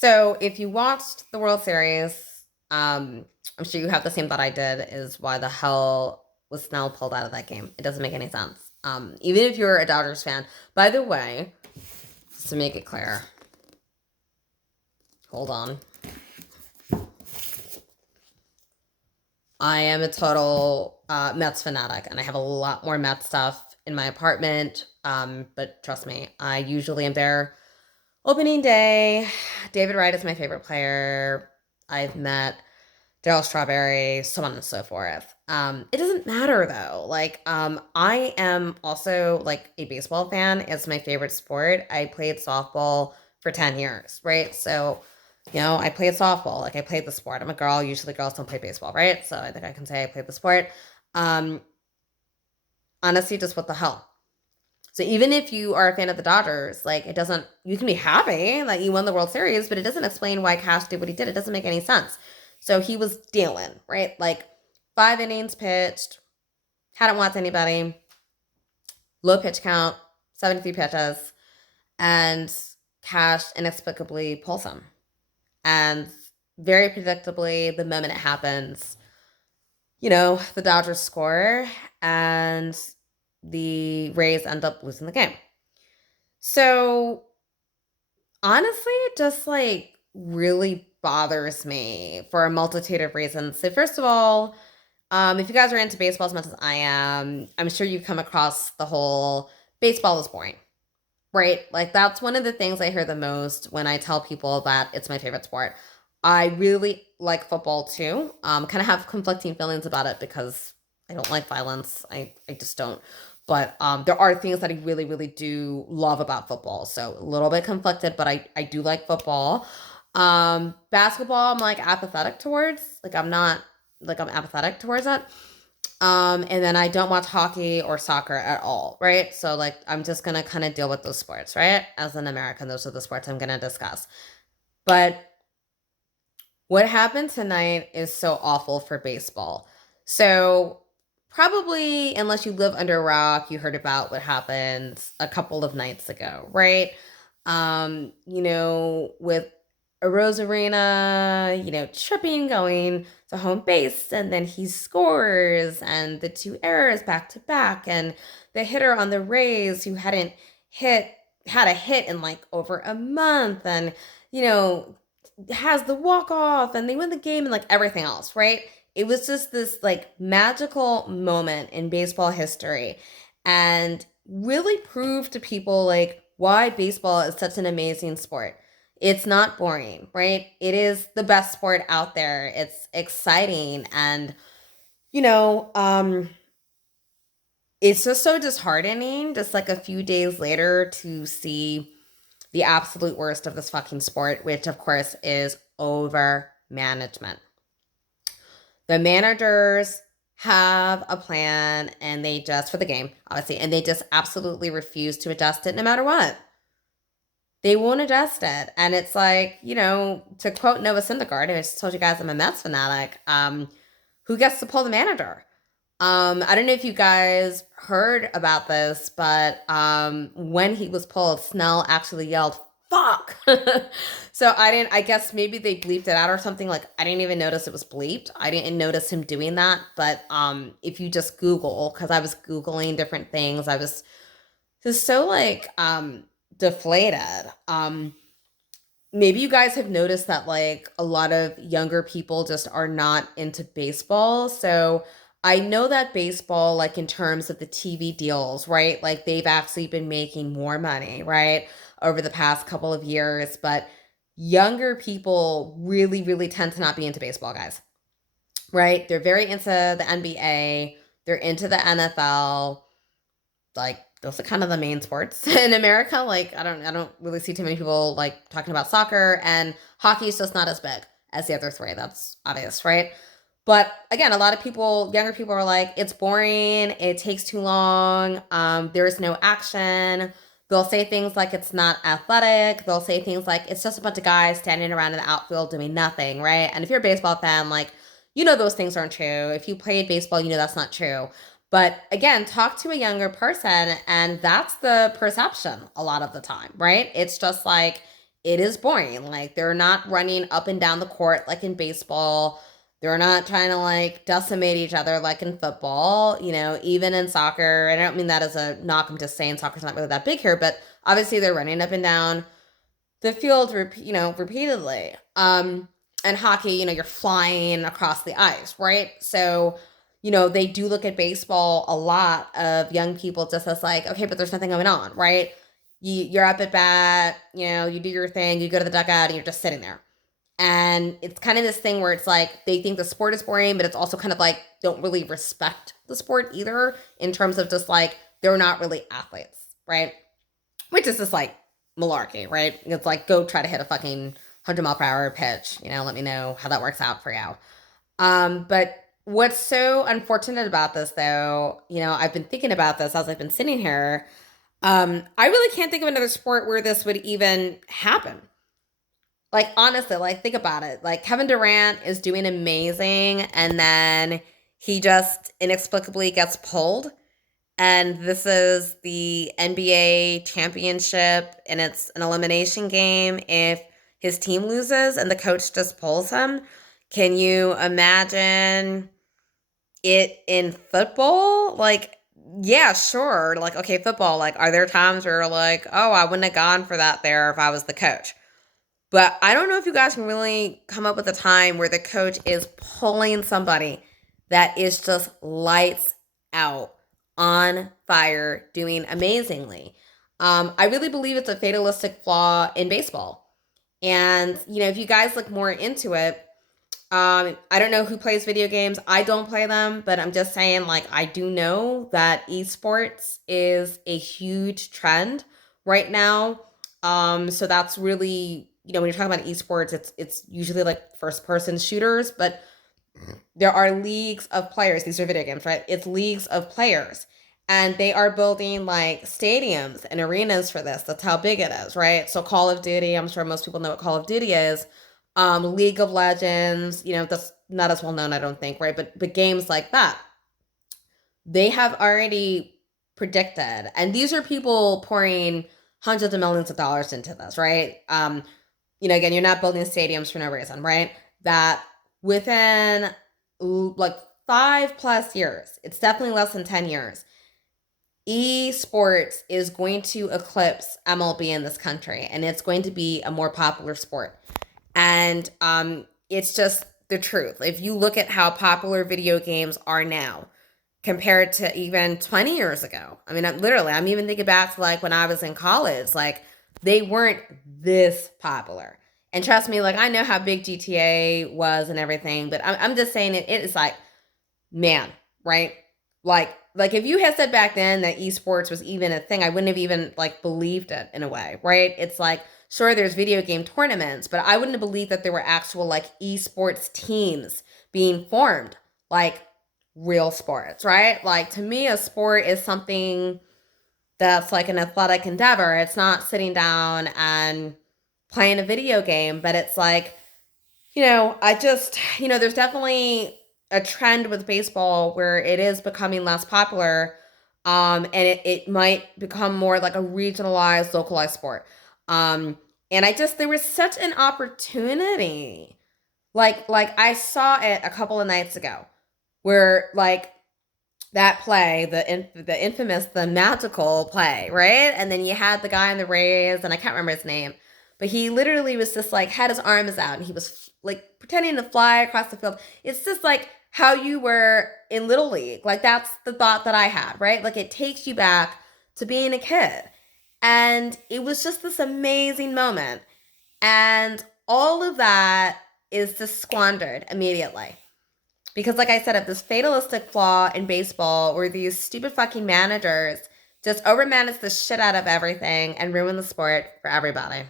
So if you watched the World Series, I'm sure you have the same thought I did, is why the hell was Snell pulled out of that game? It doesn't make any sense. Even if you're a Dodgers fan. By the way, just to make it clear, hold on. I am a total Mets fanatic, and I have a lot more Mets stuff in my apartment. But trust me, I usually am there opening day. David Wright is my favorite player. I've met Daryl Strawberry, so on and so forth. It doesn't matter though. I am also like a baseball fan. It's my favorite sport. I played softball for 10 years, right? So, I played softball. Like I played the sport. I'm a girl. Usually girls don't play baseball, right? So I think I can say I played the sport. Um, Honestly, just what the hell? So even if you are a fan of the Dodgers, like it doesn't, you can be happy that you won the World Series, but it doesn't explain why Cash did what he did. It doesn't make any sense. So he was dealing, right? Like 5 innings pitched, hadn't watched anybody, low pitch count, 73 pitches, and Cash inexplicably pulls him. And very predictably, the moment it happens, the Dodgers score and the Rays end up losing the game. So honestly, it just like really bothers me for a multitude of reasons. So first of all, if you guys are into baseball as much as I am, I'm sure you've come across the whole baseball is boring, right? Like that's one of the things I hear the most when I tell people that it's my favorite sport. I really like football too. Kind of have conflicting feelings about it because I don't like violence. I just don't. But there are things that I really, really do love about football. So a little bit conflicted, but I do like football. Basketball, I'm like apathetic towards. Like I'm apathetic towards it. And then I don't watch hockey or soccer at all, right? So like I'm just gonna kind of deal with those sports, right? As an American, those are the sports I'm gonna discuss. But what happened tonight is so awful for baseball. So probably unless you live under a rock, you heard about what happened a couple of nights ago, right? With a Rose Arena, tripping, going to home base, and then he scores, and the two errors back to back, and the hitter on the Rays who had a hit in like over a month, and you know, has the walk off, and they win the game, and like everything else, right? It was just this like magical moment in baseball history, and really proved to people like why baseball is such an amazing sport. It's not boring, right? It is the best sport out there. It's exciting, and you know, um it's just so disheartening just like a few days later to see the absolute worst of this fucking sport, which of course is over management. The managers have a plan and they just, for the game, obviously, and they just absolutely refuse to adjust it no matter what. They won't adjust it. And it's like, to quote Noah Syndergaard, who I just told you guys I'm a Mets fanatic, who gets to pull the manager? I don't know if you guys heard about this, but when he was pulled, Snell actually yelled, fuck. So I guess maybe they bleeped it out or something. Like I didn't even notice it was bleeped. I didn't notice him doing that. But if you just Google, because I was Googling different things, I was just so like deflated. Maybe you guys have noticed that like a lot of younger people just are not into baseball. So I know that baseball, like in terms of the TV deals, right? Like they've actually been making more money, right? Over the past couple of years. But younger people really, really tend to not be into baseball, guys, right? They're very into the NBA, they're into the NFL, like those are kind of the main sports in America. Like I don't really see too many people like talking about soccer, and hockey is just not as big as the other three. That's obvious, right? But again, a lot of people, younger people are like, it's boring, it takes too long, there's no action. They'll say things like it's not athletic. They'll say things like it's just a bunch of guys standing around in the outfield doing nothing, right? And if you're a baseball fan, like, those things aren't true. If you played baseball, that's not true. But again, talk to a younger person, and that's the perception a lot of the time, right? It's just like it is boring. Like, they're not running up and down the court like in baseball. They're not trying to like decimate each other like in football, even in soccer. And I don't mean that as a knock. I'm just saying soccer's not really that big here, but obviously they're running up and down the field, repeatedly. And hockey, you're flying across the ice, right? So, they do look at baseball a lot of young people just as like, okay, but there's nothing going on, right? You're up at bat, you do your thing, you go to the dugout, and you're just sitting there. And it's kind of this thing where it's like they think the sport is boring, but it's also kind of like don't really respect the sport either in terms of just like they're not really athletes, right? Which is just like malarkey, right? It's like go try to hit a fucking 100-mile-per-hour pitch. Let me know how that works out for you. But what's so unfortunate about this, though, I've been thinking about this as I've been sitting here. I really can't think of another sport where this would even happen. Like, honestly, like, think about it. Like, Kevin Durant is doing amazing, and then he just inexplicably gets pulled. And this is the NBA championship, and it's an elimination game if his team loses and the coach just pulls him. Can you imagine it in football? Like, yeah, sure. Like, okay, football, like, are there times where like, oh, I wouldn't have gone for that there if I was the coach? But I don't know if you guys can really come up with a time where the coach is pulling somebody that is just lights out, on fire, doing amazingly. I really believe it's a fatalistic flaw in baseball. And, if you guys look more into it, I don't know who plays video games. I don't play them, but I'm just saying, like, I do know that esports is a huge trend right now. So that's really, when you're talking about esports, it's usually like first person shooters, but there are leagues of players. These are video games, right? It's leagues of players. And they are building like stadiums and arenas for this. That's how big it is, right? So Call of Duty, I'm sure most people know what Call of Duty is. League of Legends, that's not as well known, I don't think, right? But games like that, they have already predicted, and these are people pouring hundreds of millions of dollars into this, right? Again, you're not building stadiums for no reason, right? That within like 5+ years, it's definitely less than 10 years, esports is going to eclipse MLB in this country, and it's going to be a more popular sport. And it's just the truth. If you look at how popular video games are now compared to even 20 years ago, I mean, I'm even thinking back to like when I was in college, like they weren't this popular. And trust me, like I know how big GTA was and everything, but I'm just saying it is like, man, right? Like if you had said back then that esports was even a thing, I wouldn't have even like believed it in a way, right? It's like, sure, there's video game tournaments, but I wouldn't have believed that there were actual like esports teams being formed, like real sports, right? Like to me, a sport is something that's like an athletic endeavor. It's not sitting down and playing a video game, but it's like, there's definitely a trend with baseball where it is becoming less popular. And it might become more like a regionalized, localized sport. And there was such an opportunity. Like I saw it a couple of nights ago where like that play, the infamous, the magical play, right? And then you had the guy in the Rays, and I can't remember his name, but he literally was just like had his arms out, and he was like pretending to fly across the field. It's just like how you were in Little League. Like that's the thought that I had, right? Like it takes you back to being a kid. And it was just this amazing moment. And all of that is just squandered immediately. Because like I said, of this fatalistic flaw in baseball where these stupid fucking managers just overmanage the shit out of everything and ruin the sport for everybody.